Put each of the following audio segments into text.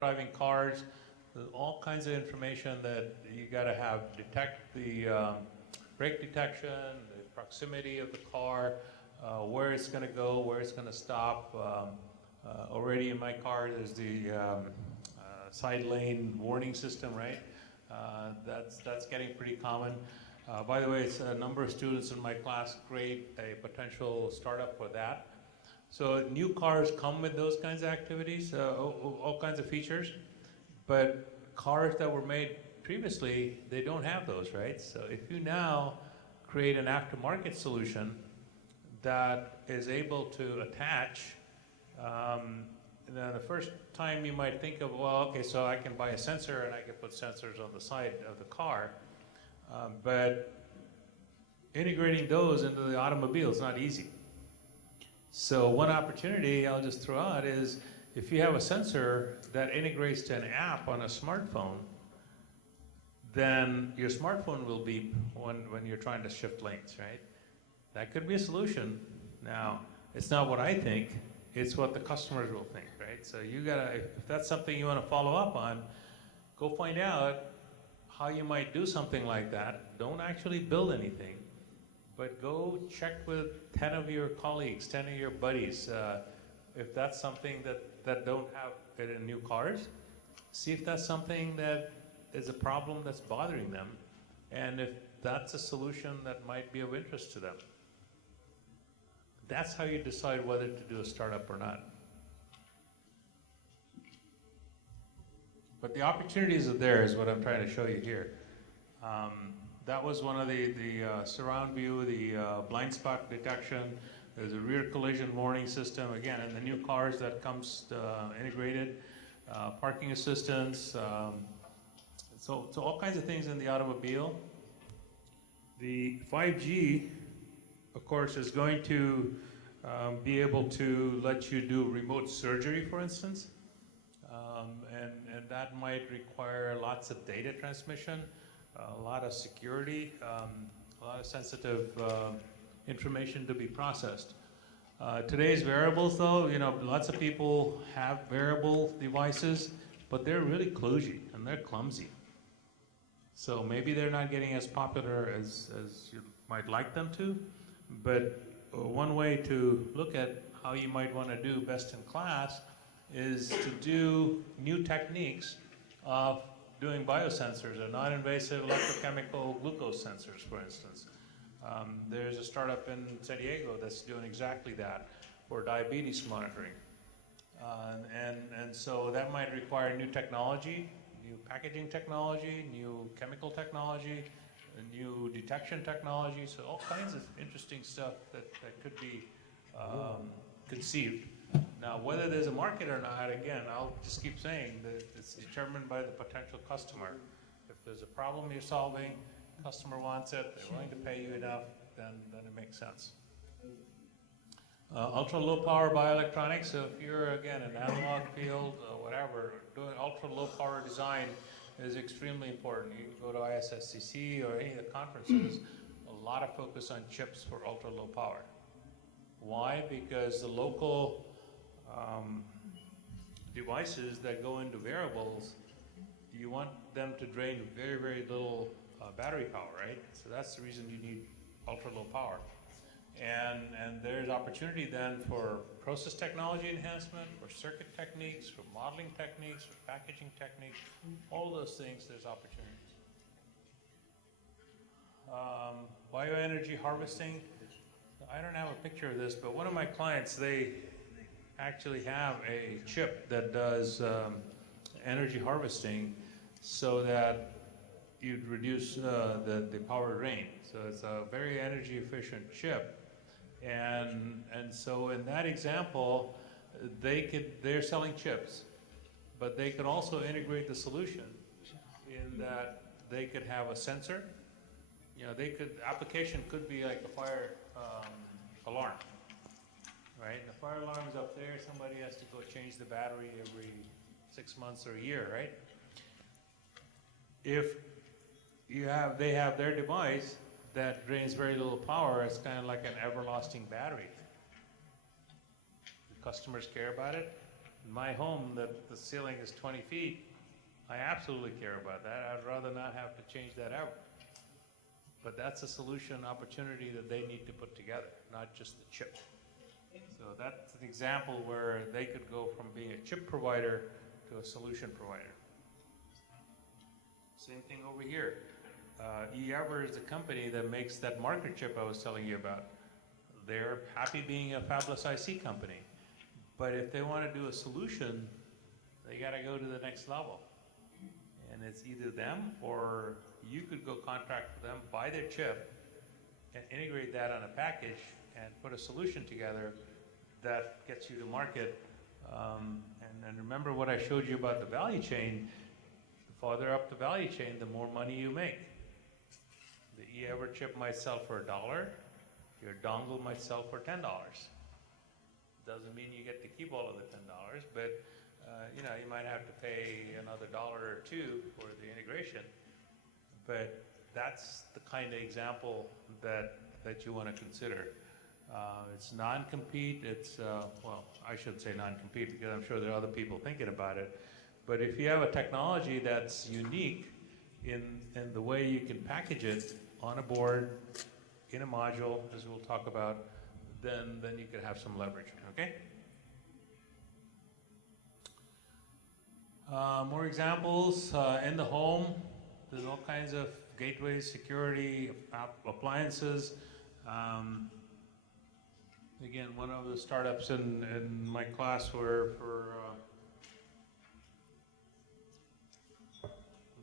driving cars, there's all kinds of information that you got to have. Detect the brake detection, the proximity of the car, where it's going to go, where it's going to stop. Already in my car, there's the side lane warning system, right? That's getting pretty common. By the way, it's a number of students in my class create a potential startup for that. So new cars come with those kinds of activities, all kinds of features, but cars that were made previously, they don't have those, right? So if you now create an aftermarket solution that is able to attach, then the first time you might think of, well, okay, so I can buy a sensor and I can put sensors on the side of the car, but integrating those into the automobile is not easy. So one opportunity I'll just throw out is if you have a sensor that integrates to an app on a smartphone, then your smartphone will beep when you're trying to shift lanes, right? That could be a solution. Now, it's not what I think, it's what the customers will think, right? So you gotta, if that's something you wanna follow up on, go find out how you might do something like that. Don't actually build anything, but go check with 10 of your colleagues, 10 of your buddies, if that's something that don't have it in new cars. See if that's something that is a problem that's bothering them, and if that's a solution that might be of interest to them. That's how you decide whether to do a startup or not. But the opportunities are there is what I'm trying to show you here. That was one of the surround view, the blind spot detection. There's a rear collision warning system. Again, in the new cars that comes integrated. Parking assistance. So all kinds of things in the automobile. The 5G, of course, is going to be able to let you do remote surgery, for instance. And that might require lots of data transmission, a lot of security, a lot of sensitive information to be processed. Today's wearables, though, you know, lots of people have wearable devices, but they're really kludgy and they're clumsy. So maybe they're not getting as popular as you might like them to, but one way to look at how you might want to do best in class is to do new techniques of doing biosensors, or non-invasive electrochemical glucose sensors, for instance. There's a startup in San Diego that's doing exactly that for diabetes monitoring. And so that might require new technology, new packaging technology, new chemical technology, new detection technology, so all kinds of interesting stuff that could be conceived. Now, whether there's a market or not, again, I'll just keep saying that it's determined by the potential customer. If there's a problem you're solving, customer wants it, they're willing to pay you enough, then it makes sense. Ultra low power bioelectronics, so if you're, again, an analog field, whatever, doing ultra low power design is extremely important. You can go to ISSCC or any of the conferences, a lot of focus on chips for ultra low power. Why? Because the local devices that go into wearables, you want them to drain very, very little battery power, right? So that's the reason you need ultra low power. And there's opportunity then for process technology enhancement, for circuit techniques, for modeling techniques, for packaging techniques, all those things, there's opportunities. Bioenergy harvesting. I don't have a picture of this, but one of my clients, they actually have a chip that does energy harvesting so that you'd reduce the power drain. So it's a very energy efficient chip. And so in that example, they're selling chips, but they could also integrate the solution in that they could have a sensor. You know, application could be like a fire alarm, right? The fire alarm is up there, somebody has to go change the battery every 6 months or a year, right? If they have their device that drains very little power, it's kind of like an everlasting battery. The customers care about it, In my home, that the ceiling is 20 feet, I absolutely care about that. I'd rather not have to change that out. But that's a solution opportunity that they need to put together, not just the chip. So that's an example where they could go from being a chip provider to a solution provider. Same thing over here. eEver is the company that makes that marker chip I was telling you about. They're happy being a fabless IC company. But if they want to do a solution, they got to go to the next level. And it's either them or you could go contract with them, buy their chip, and integrate that on a package and put a solution together that gets you to market. And remember what I showed you about the value chain. The farther up the value chain, the more money you make. The eEver chip might sell for $1. Your dongle might sell for $10. Doesn't mean you get to keep all of the $10, but you know, you might have to pay another $1 or $2 for the integration. But that's the kind of example that you want to consider. It's non-compete. It's well, I should say non-compete because I'm sure there are other people thinking about it. But if you have a technology that's unique in the way you can package it on a board, in a module, as we'll talk about, then you could have some leverage. Okay. More examples in the home. There's all kinds of gateways, security, appliances. Again, one of the startups in my class were for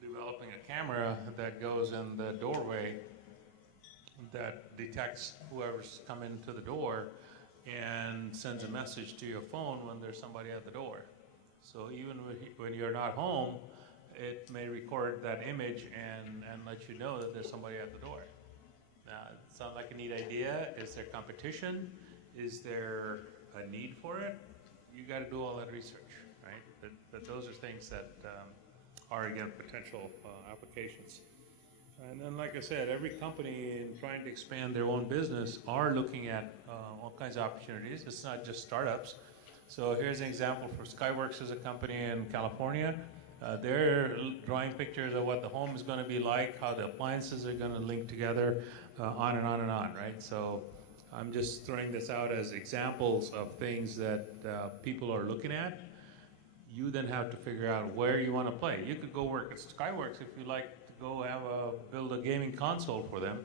developing a camera that goes in the doorway that detects whoever's come into the door and sends a message to your phone when there's somebody at the door. So even when you're not home, it may record that image and let you know that there's somebody at the door. Now, it sounds like a neat idea. Is there competition? Is there a need for it? You got to do all that research, right? But those are things that are, again, potential applications. And then, like I said, every company in trying to expand their own business are looking at all kinds of opportunities. It's not just startups. So here's an example for Skyworks as a company in California. They're drawing pictures of what the home is going to be like, how the appliances are going to link together, on and on and on, right? So I'm just throwing this out as examples of things that people are looking at. You then have to figure out where you want to play. You could go work at Skyworks if you like to go build a gaming console for them.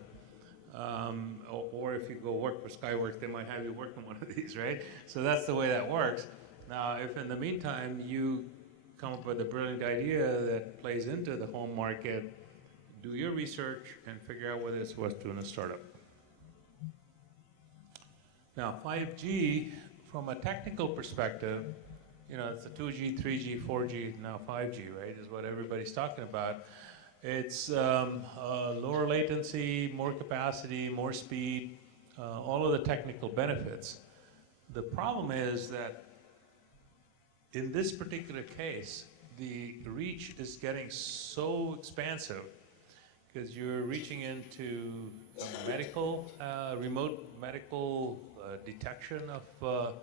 Or if you go work for Skyworks, they might have you work on one of these, right? So that's the way that works. Now, if in the meantime you come up with a brilliant idea that plays into the home market, do your research and figure out whether it's worth doing a startup. Now, 5G, from a technical perspective, you know, it's the 2G, 3G, 4G, now 5G, right, is what everybody's talking about. It's lower latency, more capacity, more speed, all of the technical benefits. The problem is that in this particular case, the reach is getting so expansive because you're reaching into medical, remote medical detection of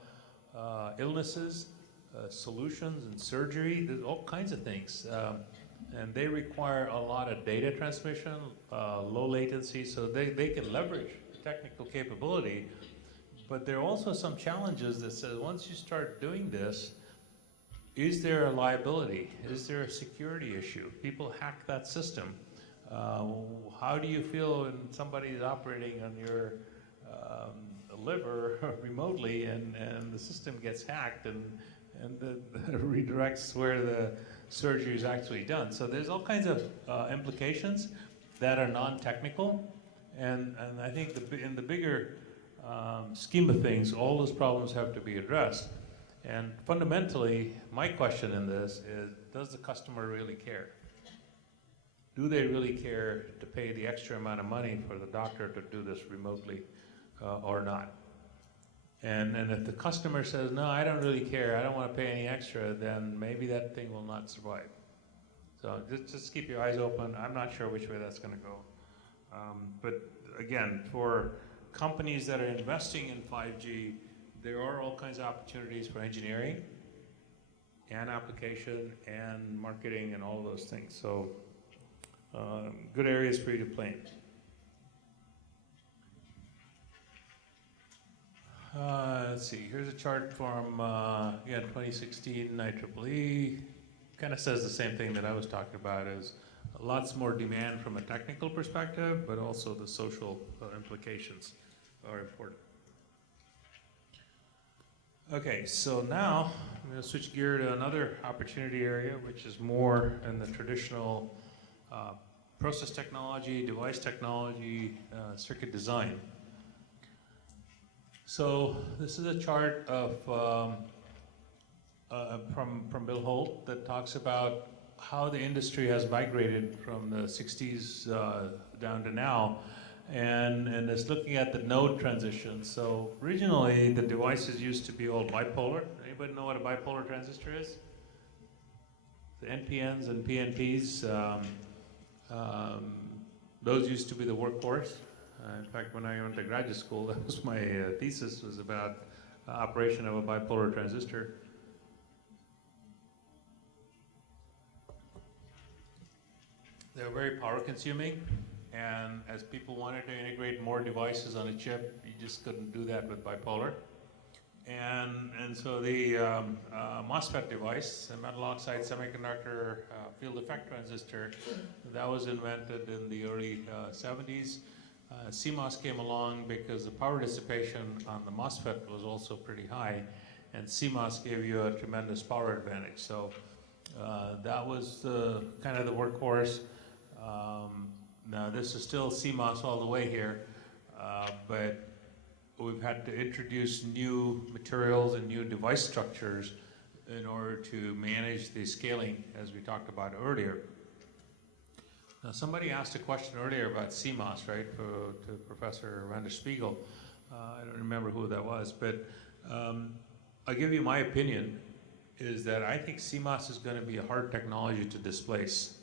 illnesses, solutions and surgery. There's all kinds of things. And they require a lot of data transmission, low latency, so they can leverage technical capability. But there are also some challenges that says once you start doing this, is there a liability? Is there a security issue? People hack that system. How do you feel when somebody is operating on your liver remotely and the system gets hacked and redirects where the surgery is actually done? So there's all kinds of implications that are non-technical, and I think in the bigger scheme of things, all those problems have to be addressed. And fundamentally, my question in this is, does the customer really care? Do they really care to pay the extra amount of money for the doctor to do this remotely or not? And if the customer says, no, I don't really care, I don't want to pay any extra, then maybe that thing will not survive. So just keep your eyes open. I'm not sure which way that's going to go. But again, for companies that are investing in 5G, there are all kinds of opportunities for engineering. and application and marketing and all of those things. So good areas for you to play in. Let's see, here's a chart from, again, 2016 IEEE. Kind of says the same thing that I was talking about, is lots more demand from a technical perspective, but also the social implications are important. Okay, so now I'm going to switch gear to another opportunity area, which is more in the traditional process technology, device technology, circuit design. So this is a chart of from Bill Holt that talks about how the industry has migrated from the 60s down to now, and it's looking at the node transition. So originally the devices used to be all bipolar. Anybody know what a bipolar transistor is? The NPNs and PNPs, those used to be the workhorse. In fact, when I went to graduate school, that was my thesis, was about operation of a bipolar transistor. They were very power consuming, and as people wanted to integrate more devices on a chip, you just couldn't do that with bipolar. And so the MOSFET device, the metal oxide semiconductor field effect transistor, that was invented in the early 70s. CMOS came along because the power dissipation on the MOSFET was also pretty high, and CMOS gave you a tremendous power advantage. So that was kind of the workhorse. Now this is still CMOS all the way here, but we've had to introduce new materials and new device structures in order to manage the scaling, as we talked about earlier. Now, somebody asked a question earlier about CMOS, right, to Professor van der Spiegel. I don't remember who that was, but I'll give you my opinion, is that I think CMOS is going to be a hard technology to displace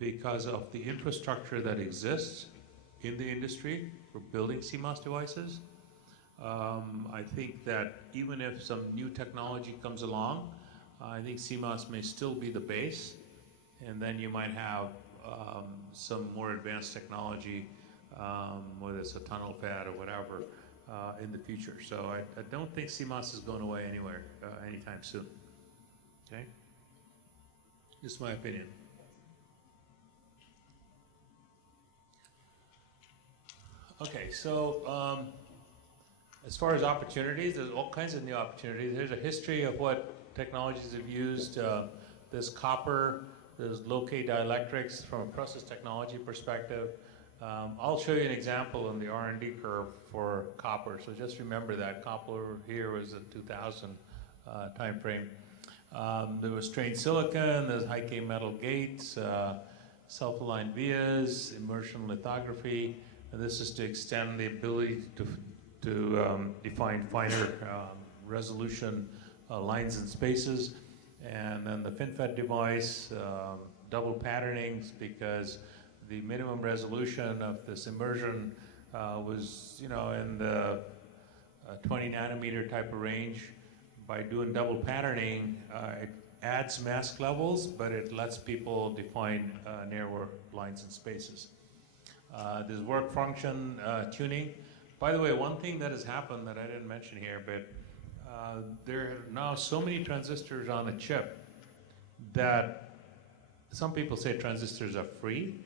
because of the infrastructure that exists in the industry for building CMOS devices. I think that even if some new technology comes along, I think CMOS may still be the base, and then you might have some more advanced technology, whether it's a tunnel pad or whatever, in the future. So I don't think CMOS is going away anywhere anytime soon. Okay? Just my opinion. Okay, so as far as opportunities, there's all kinds of new opportunities. There's a history of what technologies have used. There's copper, there's low-K dielectrics from a process technology perspective. I'll show you an example in the R&D curve for copper. So just remember that copper here was a 2000 time frame. There was strained silicon, there's high-K metal gates, self-aligned vias, immersion lithography. And this is to extend the ability to define finer resolution lines and spaces. And then the FinFET device, double patterning, because the minimum resolution of this immersion was, you know, in the 20 nanometer type of range. By doing double patterning, it adds mask levels, but it lets people define narrower lines and spaces. There's work function tuning. By the way, one thing that has happened that I didn't mention here, but there are now so many transistors on a chip that some people say transistors are free.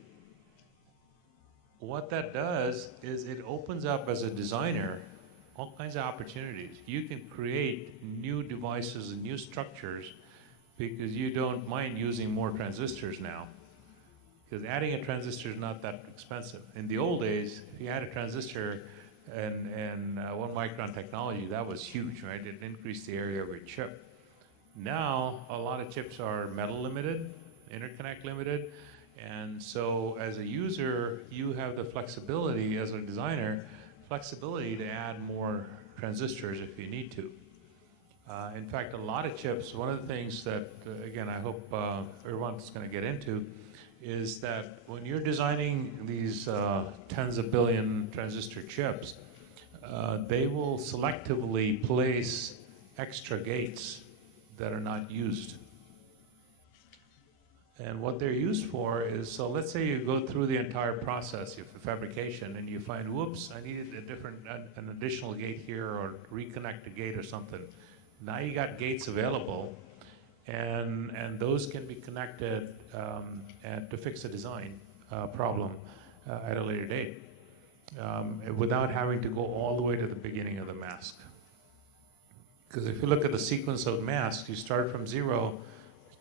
What that does is it opens up, as a designer, all kinds of opportunities. You can create new devices and new structures because you don't mind using more transistors now. Because adding a transistor is not that expensive. In the old days, if you had a transistor and 1 micron technology, that was huge, right? It increased the area of your chip. Now, a lot of chips are metal limited, interconnect limited, and so as a user, you have the flexibility, as a designer, flexibility to add more transistors if you need to. In fact, a lot of chips, one of the things that, again, I hope everyone's going to get into, is that when you're designing these tens of billion transistor chips, they will selectively place extra gates that are not used. And what they're used for is, so let's say you go through the entire process of fabrication and you find, whoops, I needed an additional gate here, or reconnect a gate or something. Now you got gates available, and those can be connected and to fix a design problem at a later date, without having to go all the way to the beginning of the mask. Because if you look at the sequence of masks, you start from 0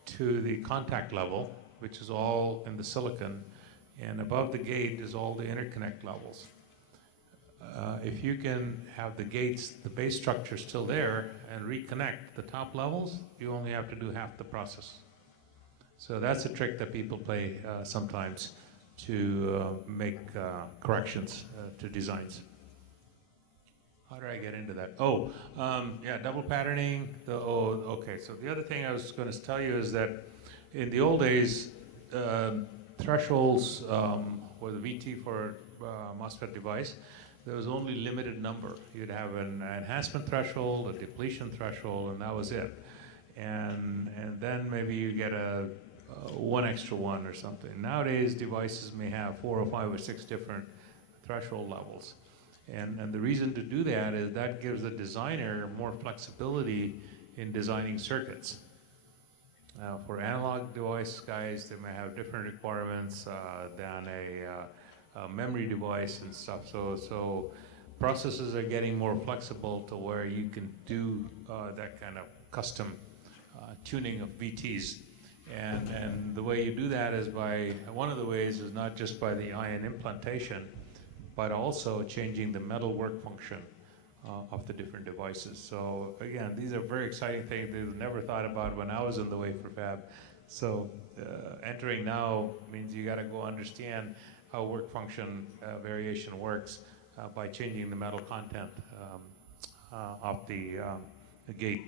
to the contact level, which is all in the silicon, and above the gate is all the interconnect levels. If you can have the gates, the base structure still there, and reconnect the top levels, you only have to do half the process. So that's a trick that people play sometimes to make corrections to designs. How do I get into that? Oh, yeah, double patterning. Okay, so the other thing I was going to tell you is that in the old days, thresholds or the VT for MOSFET device, there was only limited number. You'd have an enhancement threshold, a depletion threshold, and that was it. And then maybe you get a one extra one or something. Nowadays, devices may have 4 or 5 or 6 different threshold levels. And the reason to do that is that gives the designer more flexibility in designing circuits. For analog device guys, they may have different requirements than a memory device and stuff. So processes are getting more flexible to where you can do that kind of custom tuning of VTs. And the way you do that is by, one of the ways is not just by the ion implantation, but also changing the metal work function of the different devices. So again, these are very exciting things they've never thought about when I was in the wafer fab. So entering now means you got to go understand how work function variation works by changing the metal content of the gate.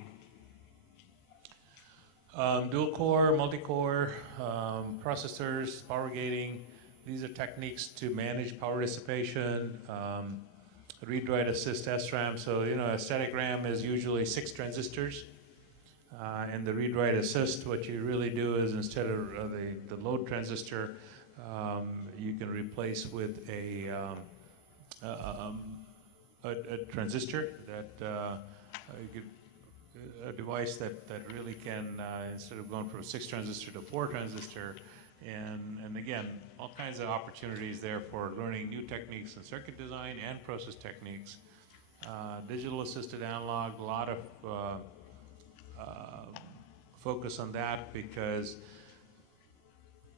Dual core, multi-core, processors, power gating. These are techniques to manage power dissipation, read-write assist SRAM. So, you know, a static RAM is usually 6 transistors. And the read-write assist, what you really do is instead of the load transistor, you can replace with a transistor that a device that really can, instead of going from 6 transistor to 4 transistor, and again, all kinds of opportunities there for learning new techniques in circuit design and process techniques. Digital assisted analog, a lot of focus on that, because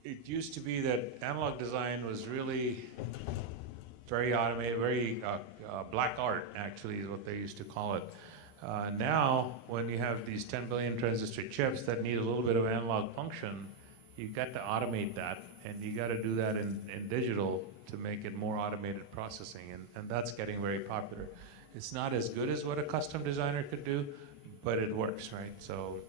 it used to be that analog design was really very automated, very black art, actually, is what they used to call it. Now, when you have these 10 billion transistor chips that need a little bit of analog function, you've got to automate that, and you got to do that in digital to make it more automated processing, and that's getting very popular. It's not as good as what a custom designer could do, but it works, right? So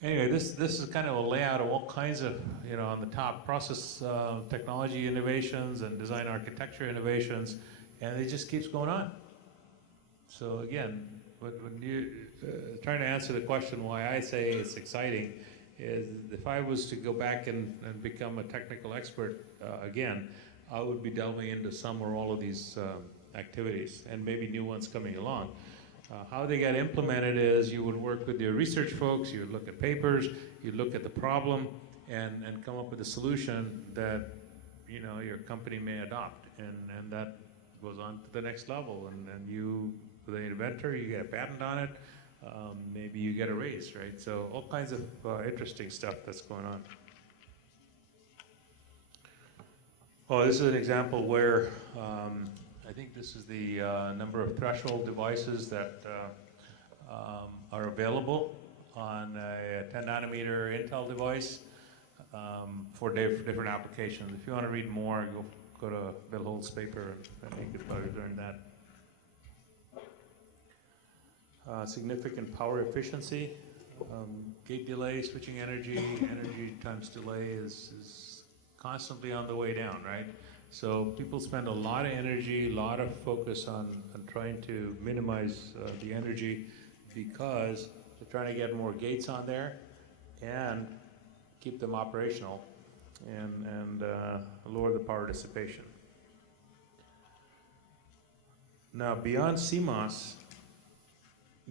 anyway, this is kind of a layout of all kinds of, you know, on the top, process technology innovations and design architecture innovations, and it just keeps going on. So again, when you trying to answer the question why I say it's exciting, is if I was to go back and become a technical expert again, I would be delving into some or all of these activities, and maybe new ones coming along. How they get implemented is you would work with your research folks, you would look at papers, you'd look at the problem, and come up with a solution that, you know, your company may adopt, and that goes on to the next level, and you, the inventor, you get a patent on it, maybe you get a raise, right? So all kinds of interesting stuff that's going on. Oh, this is an example where I think this is the number of threshold devices that are available on a 10 nanometer Intel device for different applications. If you want to read more, go to Bill Holt's paper, and you could probably learn that. Significant power efficiency, gate delay, switching energy times delay is constantly on the way down, right? So people spend a lot of energy, a lot of focus on trying to minimize the energy, because So trying to get more gates on there and keep them operational and lower the power dissipation. Now, beyond CMOS,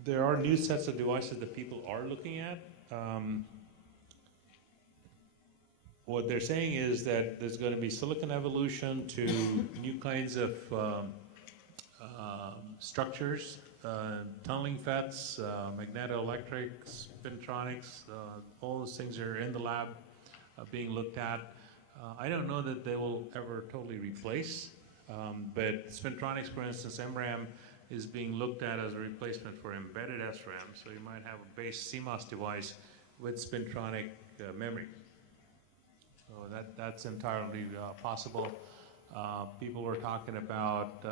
there are new sets of devices that people are looking at. What they're saying is that there's going to be silicon evolution to new kinds of structures, tunneling FETs, magnetoelectrics, spintronics, all those things are in the lab being looked at. I don't know that they will ever totally replace, but spintronics, for instance, MRAM is being looked at as a replacement for embedded SRAM. So you might have a base CMOS device with spintronic memory. So that's entirely possible. People were talking about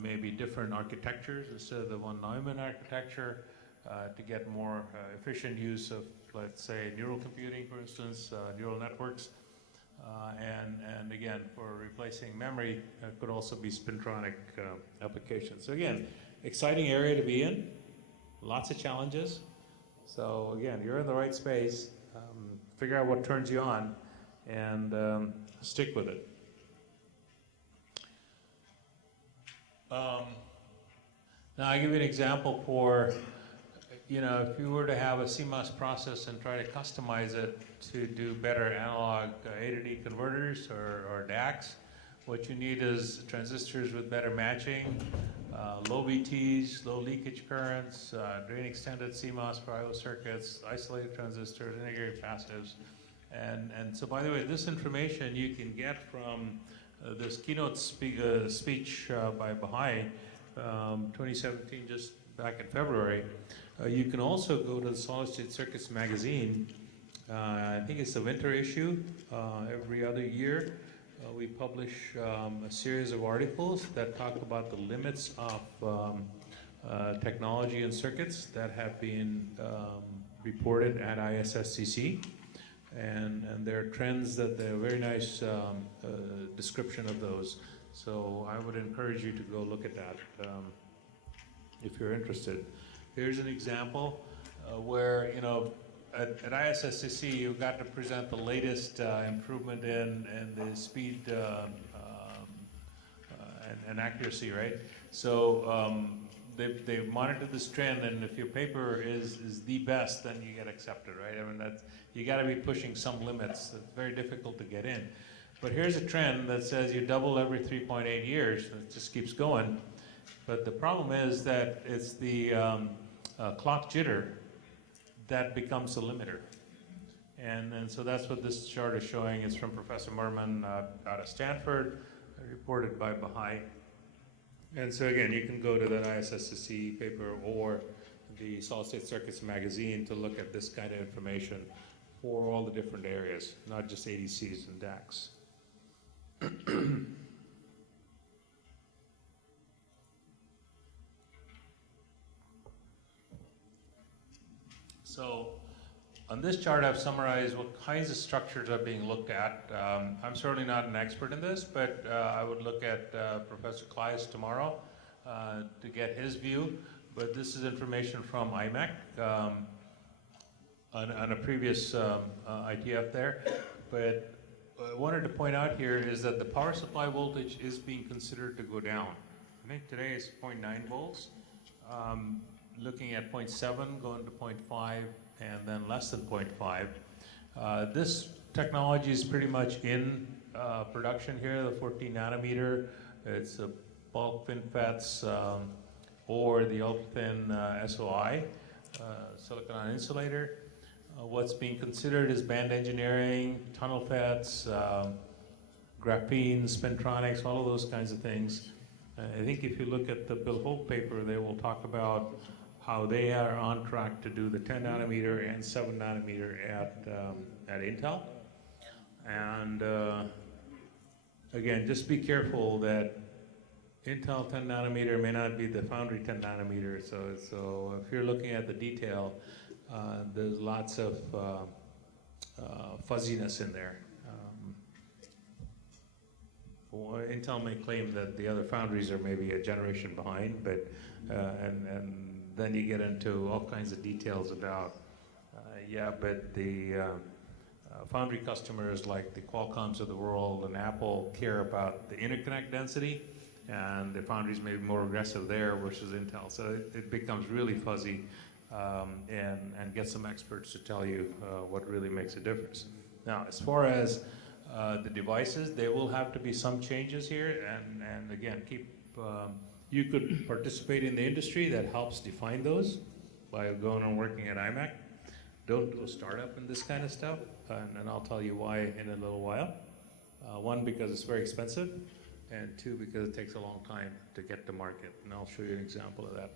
maybe different architectures instead of the von Neumann architecture to get more efficient use of, let's say, neural computing, for instance, neural networks. And again, for replacing memory, could also be spintronic applications. So again, exciting area to be in, lots of challenges. So again, you're in the right space. Figure out what turns you on and stick with it. Now I give you an example for, if you were to have a CMOS process and try to customize it to do better analog A to D converters or DACs, what you need is transistors with better matching, low VTs, low leakage currents, drain extended CMOS for I/O circuits, isolated transistors, integrated passives. And so, by the way, this information you can get from this keynote speech by Bahai, 2017, just back in February. You can also go to the Solid State Circuits magazine. I think it's the winter issue. Every other year, we publish a series of articles that talk about the limits of technology and circuits that have been reported at ISSCC. And there are trends that they're very nice description of those. So I would encourage you to go look at that if you're interested. Here's an example where, at ISSCC you got to present the latest improvement in the speed and accuracy, right? So they've monitored this trend, and if your paper is the best, then you get accepted, right? I mean, you got to be pushing some limits. It's very difficult to get in. But here's a trend that says you double every 3.8 years, and it just keeps going. But the problem is that it's the clock jitter that becomes the limiter. And so that's what this chart is showing. It's from Professor Merman out of Stanford, reported by Bahai. And so again, you can go to that ISSCC paper or the Solid State Circuits magazine to look at this kind of information for all the different areas, not just ADCs and DACs. So on this chart, I've summarized what kinds of structures are being looked at. I'm certainly not an expert in this, but I would look at Professor Claes tomorrow to get his view. But this is information from IMEC on a previous ITF there. But I wanted to point out here is that the power supply voltage is being considered to go down. I think today is 0.9 volts. Looking at 0.7, going to 0.5, and then less than 0.5. This technology is pretty much in production here, the 14 nanometer. It's a bulk FinFETs or the ultra-thin SOI, silicon on insulator. What's being considered is band engineering, tunnel FETs, graphene, spintronics, all of those kinds of things. I think if you look at the Bill Hope paper, they will talk about how they are on track to do the 10 nanometer and 7 nanometer at Intel. And again, just be careful that Intel 10 nanometer may not be the foundry 10 nanometer. So if you're looking at the detail, there's lots of fuzziness in there. Intel may claim that the other foundries are maybe a generation behind, but and then you get into all kinds of details about, yeah, but the foundry customers like the Qualcomms of the world and Apple care about the interconnect density, and the foundries may be more aggressive there versus Intel. So it becomes really fuzzy, and get some experts to tell you what really makes a difference. Now, as far as the devices, there will have to be some changes here, and again, you could participate in the industry that helps define those by going and working at IMEC. Don't do a startup in this kind of stuff, and I'll tell you why in a little while. One, because it's very expensive, and two, because it takes a long time to get to market, and I'll show you an example of that.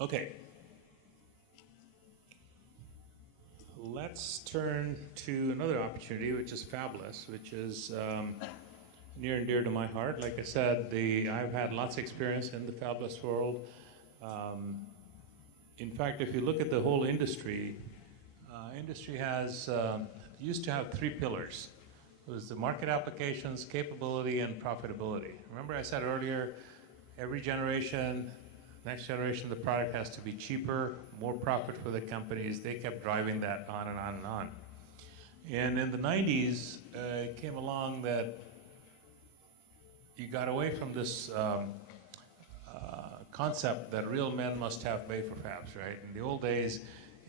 Okay. Let's turn to another opportunity, which is fabless, which is near and dear to my heart. Like I said, I've had lots of experience in the fabless world. In fact, if you look at the whole industry, industry used to have 3 pillars. It was the market applications, capability, and profitability. Remember I said earlier, every generation, next generation, the product has to be cheaper, more profit for the companies. They kept driving that on and on and on. And in the 90s, it came along that you got away from this concept that real men must have wafer fabs, right? In the old days,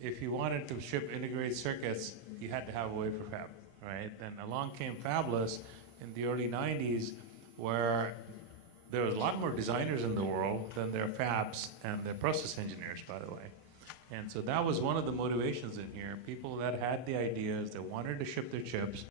if you wanted to ship integrated circuits, you had to have a wafer fab, right? Then along came fabless in the early 90s, where there was a lot more designers in the world than their fabs and their process engineers, by the way. And so that was one of the motivations in here. People that had the ideas, that wanted to ship their chips,